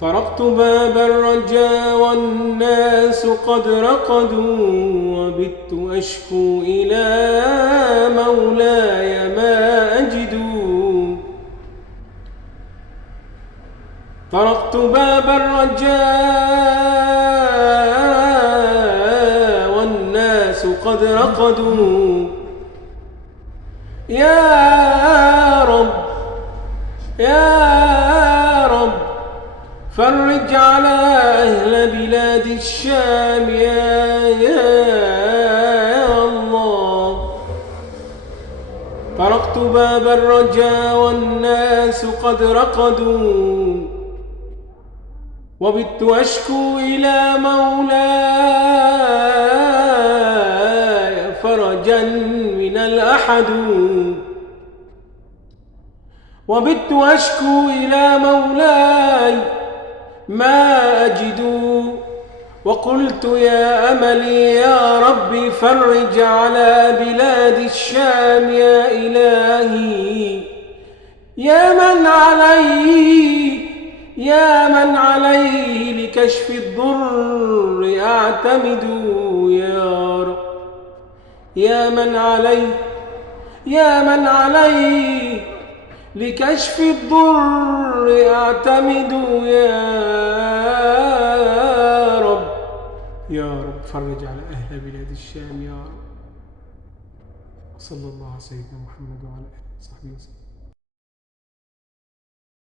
طرقت باب الرجا والناس قد رقدوا، وبت أشكو إلى مولاي ما أجد. طرقت باب الرجا والناس قد رقدوا، يا رب يا رب فرج على أهل بلاد الشام يا الله. طرقت باب الرجا والناس قد رقدوا، وبت أشكو إلى مولاي فرجا من الأحد. وبت أشكو إلى مولاي ما أجد، وقلت يا أملي يا ربي فرج على بلاد الشام يا إلهي. يا من عليه لكشف الضر أعتمد يا رب. يا من عليه لكشف الضر أعتمد يا رب. يا رب فرج على أهل بلاد الشام يا رب. صلى الله على سيدنا محمد وعلى آله وصحبه وسلم.